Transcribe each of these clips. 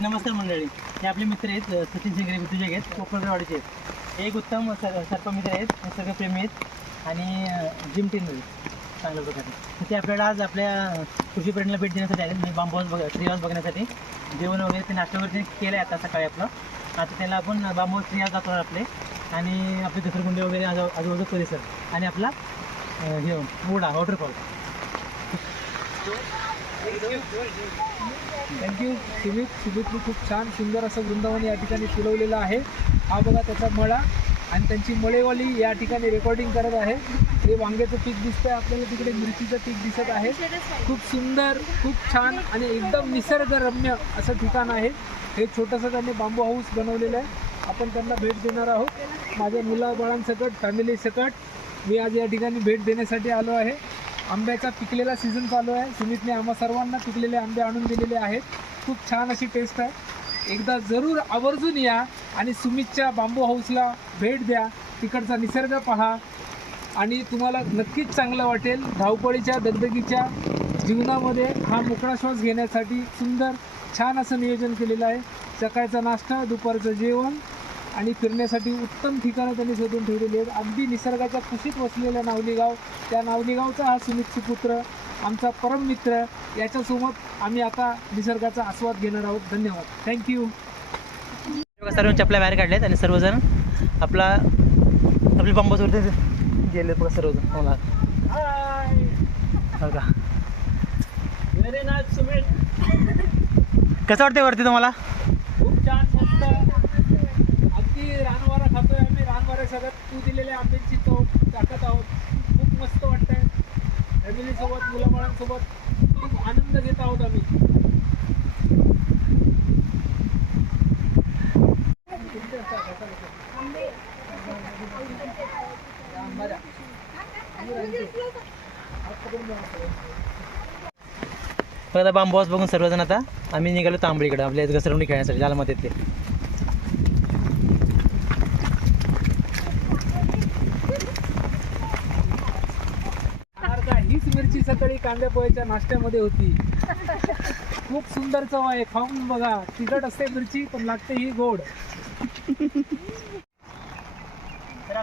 नमस्कार मंडळी. हे आपले मित्र आहेत सचिन शेंगरे ऋतुजय आहेत कोकणवाडीचे आहेत. हे एक उत्तम सर सर्प मित्र आहेत हे सगळे प्रेमी आहेत आणि जिम ट्रेनर आहेत चांगल्या प्रकारे ते आपल्याला आज आपल्या कृषी पर्यटनला भेट देण्यासाठी आले. म्हणजे बांबू बघ ट्री हाऊस बघण्यासाठी. जेवण वगैरे ते नाश्ता वगैरे केलं आहे आता सकाळी आपलं. आता त्याला आपण बांबू हाऊस ट्री हाऊस आपले. आणि आपले घसरगुंडे वगैरे आजू आजूबाजू परिसर. आणि आपला हे ओढा वॉटरफॉल थँक्यू सुमित सुमितनी खूप छान सुंदर असं वृंदावन या ठिकाणी फुलवलेलं आहे. हा बघा त्याचा मळा. आणि त्यांची मळेवाली या ठिकाणी रेकॉर्डिंग करत आहे. हे वांग्याचं पीक दिसतंय. आपल्याला तिकडे मिरचीचं पीक दिसत आहे. खूप सुंदर खूप छान आणि एकदम निसर्गरम्य असं ठिकाण आहे. हे छोटंसं त्यांनी बांबू हाऊस बनवलेलं आहे. आपण त्यांना भेट देणार आहोत. माझ्या मुलाबाळांसकट फॅमिलीसकट मी आज या ठिकाणी भेट देण्यासाठी आलो आहे. आंब्याचा पिकलेला सीझन चालू आहे. सुमितने आम्हा सर्वांना पिकलेले आंबे आणून दिलेले आहेत. खूप छान अशी टेस्ट आहे. एकदा जरूर आवर्जून या आणि सुमितच्या बांबू हाऊसला भेट द्या. तिकडचा निसर्ग पहा. आणि तुम्हाला नक्कीच चांगलं वाटेल. धावपळीच्या दगदगीच्या जीवनामध्ये हा मोकळा श्वास घेण्यासाठी सुंदर छान असं नियोजन केलेलं आहे. सकाळचा नाश्ता दुपारचं जेवण आणि फिरण्यासाठी उत्तम ठिकाणं त्यांनी शोधून ठेवलेली आहेत. अगदी निसर्गाच्या कुशीत वसलेलं नावली गाव त्या नावलीगावचा हा सुमित सुपुत्र आमचा परम मित्र. याच्यासोबत आम्ही आता निसर्गाचा आस्वाद घेणार आहोत. धन्यवाद. थँक्यू सर्व चपल्या बाहेर काढल्यात आणि सर्वजण आपला आपली बांबूसवरती गेले बघा सर्वजण. मला बघा व्हेरी नाईस सुमित कसं वाटते वरती तुम्हाला? खूप छान मस्त. अगदी रानवारा खातोय आम्ही. रानवाऱ्या सगळ्यात तू दिलेल्या आंब्याची तो टाकत आहोत. खूप मस्त वाटतंय. फॅमिलीसोबत मुलाबाळांसोबत. खूप आनंद घेत आहोत आम्ही बघा आता बांबू बॉस बघून सर्वजण आता आम्ही निघालो तांबडीकडे आपल्या घसरवणी खेळण्यासाठी जालमध्ये ते का हीच मिरची सकाळी कांद्या पोह्याच्या नाश्त्यामध्ये होती. खूप सुंदर चव आहे खाऊन बघा. तिखट असते मिरची पण लागते ही गोड.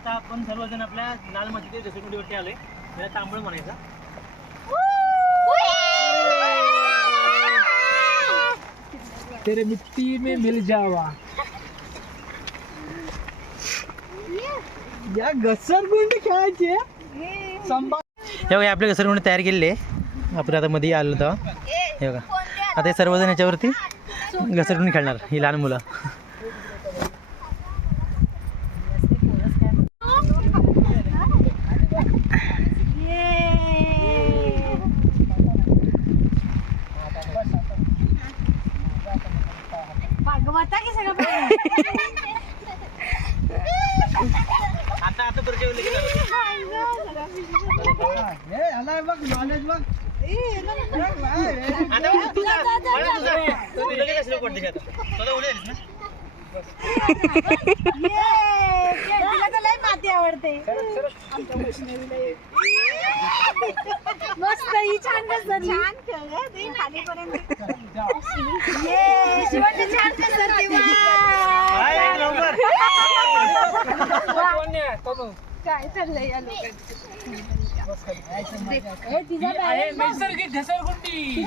आता आपण सर्वजण आपल्या लाल मातीच्या घसरगुंडीवरती आलोय. त्याला तांबळ म्हणायचा. तेरे मिट्टी में मिल जावा. या घसरगुंडी खेळायचे? संभा हे बघा आपल्या घसरगुंडी तयार केलेले. आपण आता मध्ये आलो होतो. हे बघा. आता हे सर्वजण याच्यावरती घसरगुंडी खेळणार ही लहान मुलं भागवता की सगळं आता आता बघ नॉलेज बघ. तिला तर लय माती आवडते. मस्त ही छान छान खेळले ते खालीपर्यंत. ये शिवाजी छान कसरली काय चाललंय या लोकांचं? नैसर्गिक घसरगुंडी.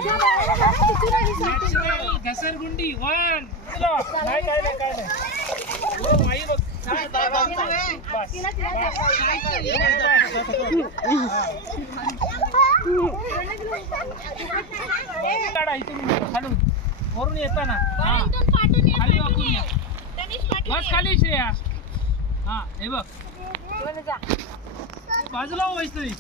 नॅचरल घसरगुंडी. वन. काय नाही काय नाही. हो, ओ, बघ. छान, बस. काढा इथून खालून. वरून येताना. हा. खाली वाकून या. बस खाली श्रेया हा हे बघ. बाजूला हो वैष्णवी.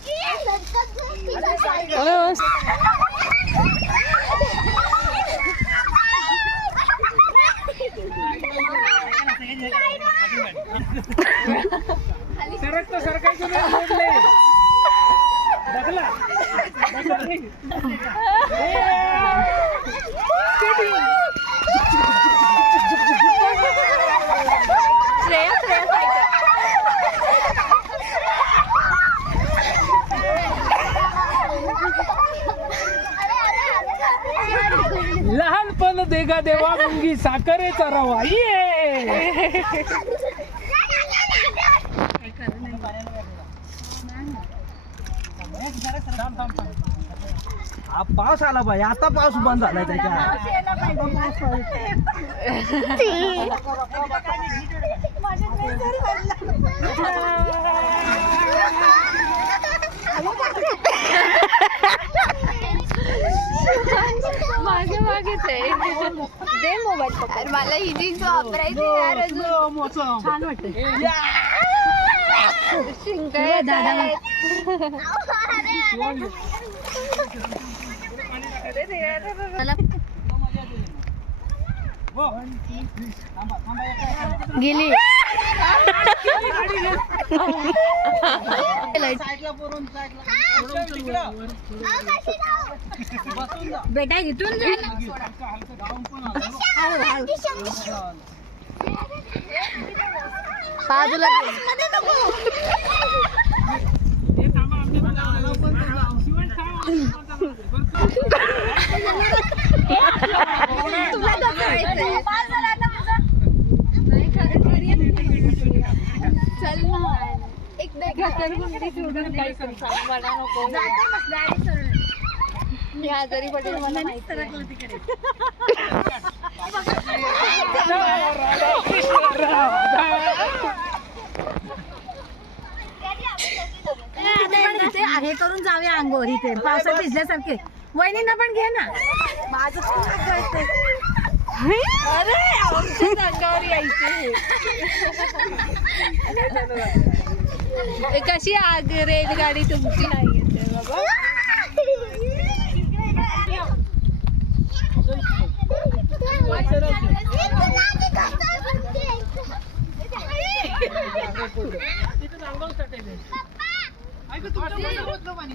सरकायचं नाही ढकला देवा देवा मुंगी साखरेचा रवा. ये! हा पाऊस आला पाहिजे आता पाऊस बंद झालाय त्याच्या. मागेच आहे. दे मोबाईल पकड मला ही जीन्स वापरायची यार अजून. छान वाटत शिंका दादा गेली. बेटा इथून बाजूला तुला चल ना मी आजारी पडेल मला हे करून जाऊया अंगोर इथे. पावसात भिजल्यासारखे. वहिनींना पण घे ना. माझं. अरे आमच्याच अंगावर यायचे. कशी आग रेलगाडी तुमची नाही येते बाबा. वन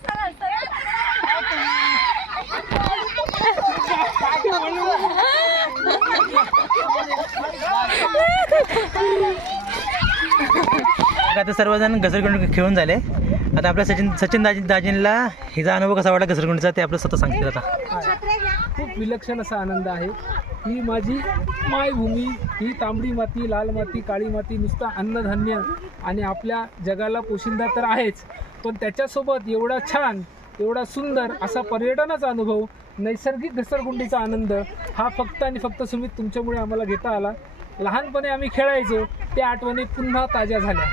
आता सर्वजण घसरगुंड खेळून झाले. आता आपल्या सचिन सचिन दाजी दाजींना हिचा अनुभव कसा वाटला घसरगुंडीचा ते आपलं स्वतः सांगतील आता. खूप विलक्षण असा आनंद आहे. ही माझी मायभूमी ही तांबडी माती लाल माती काळी माती नुसतं अन्नधान्य आणि आपल्या जगाला पोशिंदा तर आहेच. पण त्याच्यासोबत एवढा छान एवढा सुंदर असा पर्यटनाचा अनुभव नैसर्गिक घसरगुंडीचा आनंद हा फक्त आणि फक्त सुमित तुमच्यामुळे आम्हाला घेता आला. लहानपणी आम्ही खेळायचो त्या आठवणी पुन्हा ताज्या झाल्या.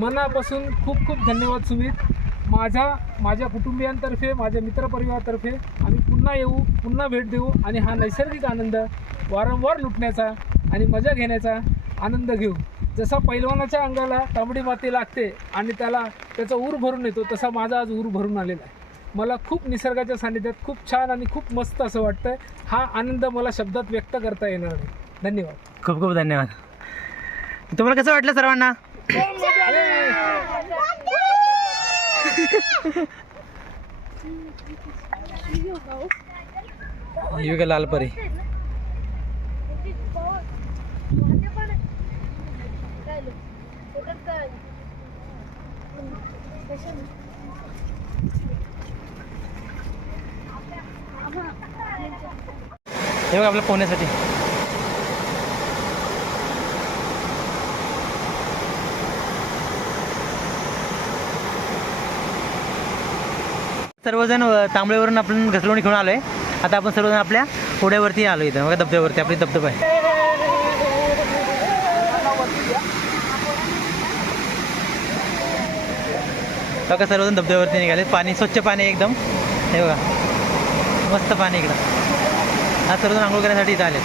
मनापासून खूप खूप धन्यवाद सुमित. माझा माझ्या कुटुंबियांतर्फे माझ्या मित्रपरिवारातर्फे आम्ही पुन्हा येऊ पुन्हा भेट देऊ आणि हा नैसर्गिक आनंद वारंवार लुटण्याचा आणि मजा घेण्याचा आनंद घेऊ. जसा पैलवानाच्या अंगाला तांबडी माती लागते आणि त्याला त्याचा ऊर भरून येतो तसा माझा आज ऊर भरून आलेला आहे. मला खूप निसर्गाच्या सानिध्यात खूप छान आणि खूप मस्त असं वाटतं हा आनंद मला शब्दात व्यक्त करता येणार नाही. धन्यवाद. खूप खूप धन्यवाद. तुम्हाला कसं वाटलं सर्वांना? युग लालपरी हे बघ आपल्या पोहण्यासाठी. सर्वजण तांबळेवरून आपण घसरवणी खेळून आलोय. आता आपण सर्वजण आपल्या पुढ्यावरती आलो इथं. बघा धबधब्यावरती. आपली धबधबा आहे. बघा सर्वजण धबधब्यावरती निघाले. पाणी स्वच्छ पाणी एकदम. हे बघा. मस्त पाणी इकडं. हा सर्वजण आंघोळ करण्यासाठी इथं आले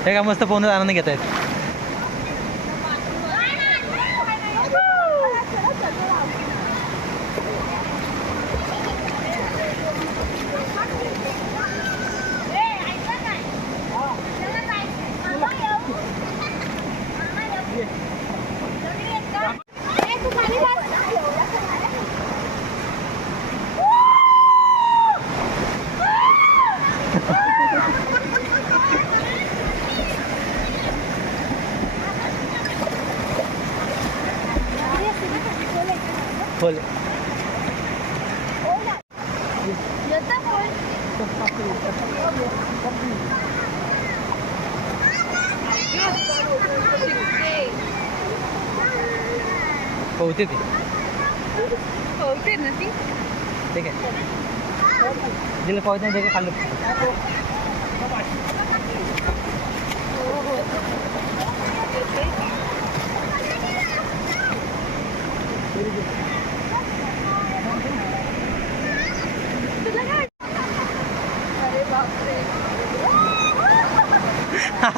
हे का मस्त पोहण्याचा आनंद घेत आहेत बोल पोहते ते होते ना ती। ठीक आहे। जिला पोहत नाही ते काय खाल्लं अरे बापरे नाही ग्रीन ग्रीन पाणी ही मागं शर्ट काय केलंय